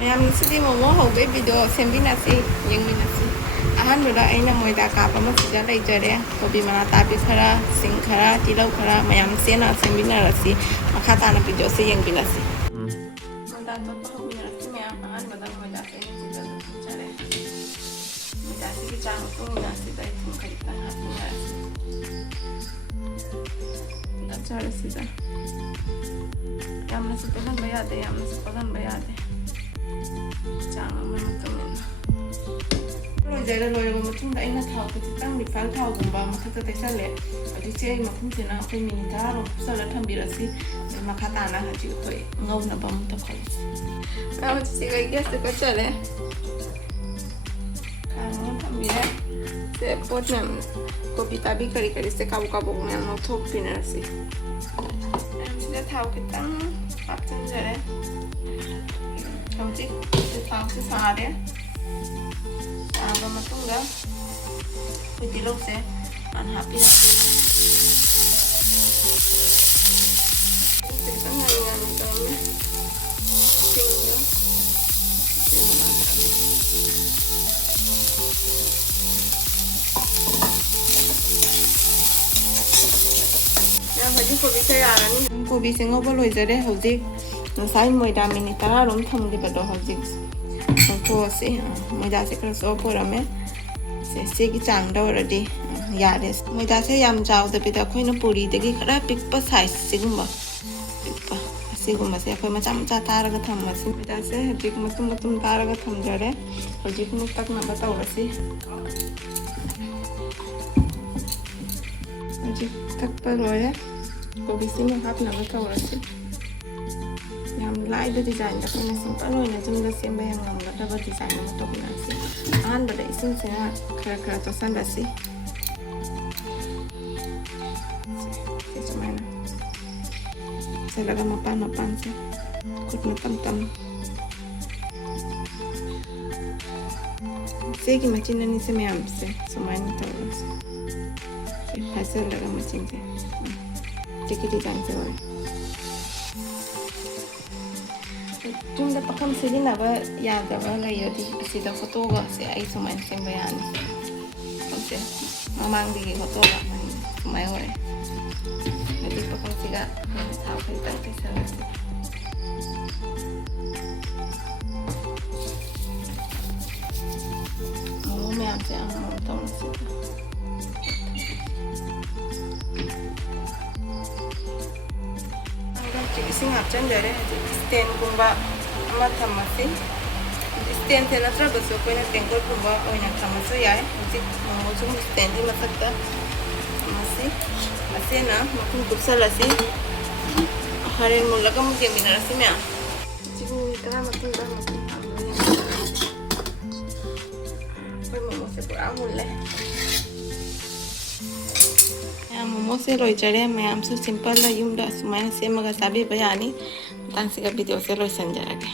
ꯃꯌꯥꯝꯅ ꯁꯤꯗꯤ ꯃꯣꯃꯣ ꯍꯧꯕꯩ ꯚꯤꯗꯤꯑꯣ ꯁꯦꯝꯃꯤꯟꯅꯁꯤ ꯌꯦꯡꯃꯤꯟꯅꯁꯤ ꯑꯍꯥꯟꯕꯗ ꯑꯩꯅ ꯃꯣꯏꯗꯥ ꯀꯥꯞ ꯑꯃ ꯁꯤꯗ ꯂꯩꯖꯔꯦ ꯀꯣꯕꯤ ꯃꯅꯥ ꯇꯥꯕꯤ ꯈꯔ ꯁꯤꯡ ꯈꯔ ꯇꯤꯜꯍꯧ ꯈꯔ ꯃꯌꯥꯝ ꯁꯦꯟꯅ ꯁꯦꯝꯃꯤꯟꯅꯔꯁꯤ ꯃꯈꯥ ꯇꯥꯅ ꯚꯤꯗꯤꯑꯣꯁꯤ ꯌꯦꯡꯃꯤꯟꯅꯁꯤ ꯃꯣꯏꯗꯥ ꯇꯣꯠꯄ ꯍꯧꯃꯤꯟꯅꯔꯁꯤ ꯃꯌꯥꯝ ꯑꯍꯥꯟꯕꯗ ꯃꯣꯏꯗꯥꯁꯦ ꯑꯩꯅ ꯁꯤꯗ ꯂꯧꯊꯣꯛꯆꯔꯦ ꯃꯣꯏꯗꯥꯁꯤꯒꯤ ꯆꯥꯡ ꯃꯇꯨꯡ ꯏꯟꯅ ꯁꯤꯗ ꯑꯩ ꯊꯨꯝ ꯈꯖꯤꯛꯇꯪ ꯍꯥꯞꯃꯤꯟꯅꯔꯁꯤ ꯆꯥꯔꯁꯤꯗ ꯌꯥꯝꯅꯁꯨ ꯇꯣꯠꯍꯟꯕ ꯌꯥꯗꯦ ꯌꯥꯝꯅꯁꯨ ꯇꯣꯠꯍꯟꯕ ꯌꯥꯗꯦ ꯆꯥꯡ ꯑꯃꯒꯤ ꯃꯇꯨꯡ ꯏꯟꯅ ꯂꯣꯏꯔꯕ ꯃꯇꯨꯡꯗ ꯑꯩꯅ ꯊꯥꯎ ꯈꯖꯤꯛꯇꯪ ꯔꯤꯐꯥꯏꯟ ꯊꯥꯎꯒꯨꯝꯕ ꯃꯊꯛꯇ ꯇꯩꯁꯜꯂꯦ ꯍꯧꯖꯤꯛꯁꯦ ꯑꯩ ꯃꯐꯝꯁꯤꯅ ꯑꯩꯈꯣꯏ ꯃꯤꯅꯤꯠ 10 ꯀꯨꯞꯁꯜꯂ ꯊꯝꯕꯤꯔꯁꯤ ꯃꯈꯥ ꯇꯥꯅ ꯍꯧꯖꯤꯛ ꯑꯩꯈꯣꯏ ꯉꯧꯅꯕ ꯑꯃꯨꯛ ꯇꯧꯈꯠꯂꯁꯤ ꯍꯧꯖꯤꯛꯁꯤꯒ ꯒ꯭ꯌꯥꯁꯇ ꯀꯠꯆꯔꯦ ꯈꯥꯡ ꯑꯃ ꯊꯝꯕꯤꯔꯦ ꯁꯦ ꯄꯣꯠ ꯃꯌꯥꯝ ꯀꯣꯕꯤ ꯇꯥꯕꯤ ꯀꯔꯤ ꯀꯔꯤꯁꯦ ꯀꯥꯕꯣꯛ ꯀꯥꯕꯣꯛ ꯃꯌꯥꯝ ꯂꯧꯊꯣꯛꯄꯤꯅꯔꯁꯤ ꯁꯤꯗ ꯊꯥꯎ ꯈꯤꯇꯪ ꯍꯥꯞꯆꯤꯟꯖꯔꯦ ꯍꯧꯖꯤꯛ ꯊꯥꯎꯁꯤ ꯁꯥꯔꯦ ꯁꯥꯔꯕ ꯃꯇꯨꯡꯗ ꯑꯩꯈꯣꯏ ꯇꯤꯜꯍꯧꯁꯦ ꯍꯥꯟꯅ ꯍꯥꯞꯄꯤꯔꯛꯀꯦ ꯈꯤꯇꯪ ꯉꯥꯟ ꯉꯥꯟꯅ ꯇꯧꯔꯝꯃꯦ ꯁꯤꯡꯒ ꯍꯧꯖꯤꯛ ꯀꯣꯕꯤꯁꯦ ꯌꯥꯔꯅꯤ ꯀꯣꯕꯤꯁꯦ ꯉꯧꯕ ꯂꯣꯏꯖꯔꯦ ꯍꯧꯖꯤꯛ ꯉꯁꯥꯏ ꯃꯣꯏꯗꯥ ꯃꯤꯅꯤꯠ 10 ꯊꯝꯈꯤꯕꯗꯣ ꯍꯧꯖꯤꯛ ꯂꯧꯊꯣꯛꯑꯁꯤ ꯃꯣꯏꯗꯥꯁꯦ ꯈꯔ ꯁꯣꯐ ꯑꯣꯏꯔꯝꯃꯦ ꯁꯤꯒꯤ ꯆꯥꯡꯗ ꯑꯣꯏꯔꯗꯤ ꯌꯥꯔꯦ ꯃꯣꯏꯗꯥꯁꯦ ꯌꯥꯝ ꯆꯥꯎꯗꯕꯤꯗ ꯑꯩꯈꯣꯏꯅ ꯄꯨꯔꯤꯗꯒꯤ ꯈꯔ ꯄꯤꯛꯄ ꯁꯥꯏꯖ ꯁꯤꯒꯨꯝꯕ ꯄꯤꯛꯄ ꯑꯁꯤꯒꯨꯝꯕꯁꯦ ꯑꯩꯈꯣꯏ ꯃꯆꯥ ꯃꯆꯥ ꯇꯥꯔꯒ ꯊꯝꯃꯁꯤ ꯃꯣꯏꯗꯥꯁꯦ ꯍꯧꯖꯤꯛ ꯃꯇꯨꯝ ꯃꯇꯨꯝ ꯇꯥꯔꯒ ꯊꯝꯖꯔꯦ ꯍꯧꯖꯤꯛ ꯑꯃꯨꯛ ꯇꯛꯅꯕ ꯇꯧꯔꯁꯤ ꯍꯧꯖꯤꯛ ꯇꯛꯄ ꯂꯣꯏꯔꯦ ꯀꯣꯕꯤꯁꯤ ꯑꯃꯨꯛ ꯍꯥꯞꯅꯕ ꯇꯧꯔꯁꯤ ꯌꯥꯝ ꯂꯥꯏꯕ ꯗꯤꯖꯥꯏꯟꯗ ꯑꯩꯈꯣꯏꯅ ꯁꯤꯝꯄꯜ ꯑꯣꯏꯅ ꯌꯨꯝꯗ ꯁꯦꯝꯕ ꯌꯥꯝ ꯉꯝꯒꯗꯕ ꯗꯤꯖꯥꯏꯟ ꯑꯃ ꯇꯧꯃꯤꯟꯅꯁꯤ ꯑꯍꯥꯟꯕꯗ ꯏꯁꯤꯡꯁꯤꯅ ꯈꯔ ꯈꯔ ꯇꯣꯠꯁꯜꯂꯁꯤ ꯁꯨꯃꯥꯏꯅ ꯇꯣꯠꯁꯜꯂꯒ ꯃꯄꯥꯟ ꯃꯄꯥꯟꯁꯦ ꯈꯨꯠꯅ ꯇꯝ ꯇꯝꯅ ꯁꯤꯒꯤ ꯃꯆꯤꯟ ꯑꯅꯤꯁꯦ ꯃꯌꯥꯝꯁꯦ ꯁꯨꯃꯥꯏꯅ ꯇꯧꯔꯁꯤ ꯐꯥꯖꯤꯜꯂꯒ ꯃꯆꯤꯟꯁꯦ ꯁꯤꯒꯤ ꯗꯤꯖꯥꯏꯟꯁꯦ ꯑꯣꯏꯔꯦ ꯌꯨꯝꯗ ꯄꯥꯈꯝ ꯁꯤꯖꯤꯟꯅꯕ ꯌꯥꯗꯕ ꯂꯩꯔꯗꯤ ꯑꯁꯤꯗ ꯐꯣꯇꯣꯒꯁꯦ ꯑꯩ ꯁꯨꯃꯥꯏꯅ ꯁꯦꯝꯕ ꯌꯥꯅꯤ ꯄꯥꯈꯝꯁꯦ ꯃꯃꯥꯡꯗꯒꯤ ꯐꯣꯇꯣꯒ ꯁꯨꯃꯥꯏꯅ ꯑꯣꯏꯔꯦ ꯍꯧꯖꯤꯛ ꯄꯥꯈꯝꯁꯤꯒ ꯊꯥꯎ ꯈꯤꯇꯪ ꯇꯩꯁꯜꯂꯁꯤ ꯃꯣꯃꯣ ꯃꯌꯥꯝꯁꯦ ꯑꯃꯃꯝ ꯇꯧꯔꯁꯤ इसिंग हापचंजरे स्टैंड गुंबा अमा थमसी स्टैंड से नत्रगसु कोइना टेंगल गुंबा ओइना थमसु याय हजिक मोमोजु स्टैंड दि मथक्ता मसी असेना मकुन कुसलसी हरेन मुलगा मुके मिनरसी म्या जिगु इतना मकुन दा मकुन कोइ मोमो से पूरा मुल्ले मोमोसे लोइजरे मैमसु सिंपल यूम दा सुमाइना सेमगा चाबीबा यानी तांसिगा वीडियो से लोइसंजरगे